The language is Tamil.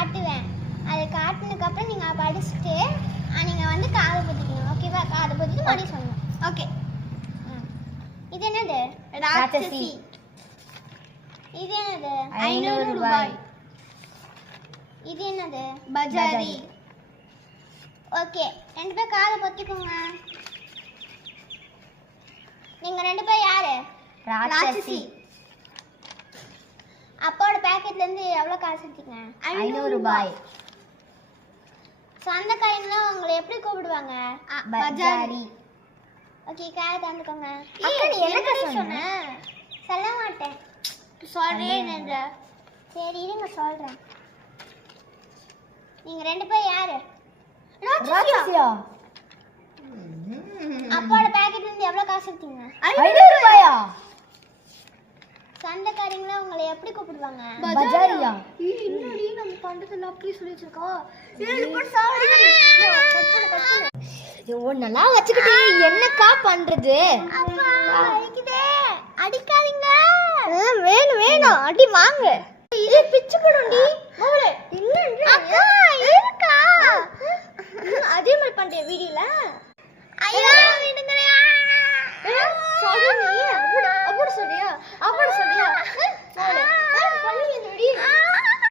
காட்டுவேன். அதை காட்டினதுக்கு அப்புறம் நீங்க படிச்சுட்டு நீங்க வந்து காதை பொத்திக்கணும். ஓகேவா? காதை பொத்திட்டு மறுபடியும் சொல்லணும். ஓகே. இது என்னது? ராட்சசி. இது என்னது? 500 ரூபாய். இது என்னது? பஜாரி. ஓகே, 2 பேர் காதை பொத்திக்கோங்க. நீங்க 2 பேர் யாரு? ராட்சசி. அப்போட பாக்கெட்ல இருந்து எவ்வளவு காசு எடுத்தீங்க? 500 ரூபாய். சொந்தக்காரங்க உங்களை எப்படி கூப்பிடுவாங்க? பஜாரி. ஓகே, காதை தந்துக்கோங்க. அக்கா நீ என்ன சொன்ன? சொல்ல மாட்டேன். சொல்றேன். சரி இருங்க சொல்றேன். நீங்க 2 பேர் யாரு? ராட்சசியா? அப்போட பாக்கெட்ல இருந்து எவ்வளவு காசு எடுத்தீங்க? 500 ரூபாயா? சொந்தக்காரங்க உங்களை எப்படி கூப்பிடுவாங்க? பஜாரியா? இன்னொரு நம்ம பண்றதுல அப்படி சொல்லி வச்சிருக்கோம். நல்லா வச்சுக்கிட்டு என்னக்கா பண்றது? அடிக்காதீங்க. வேணும் வேணும் அடி வாங்க. இது பிச்சுக்கணும்டி. இல்ல இருக்கா? அதே மாதிரி பண்ற வீடியோல. ஐயோ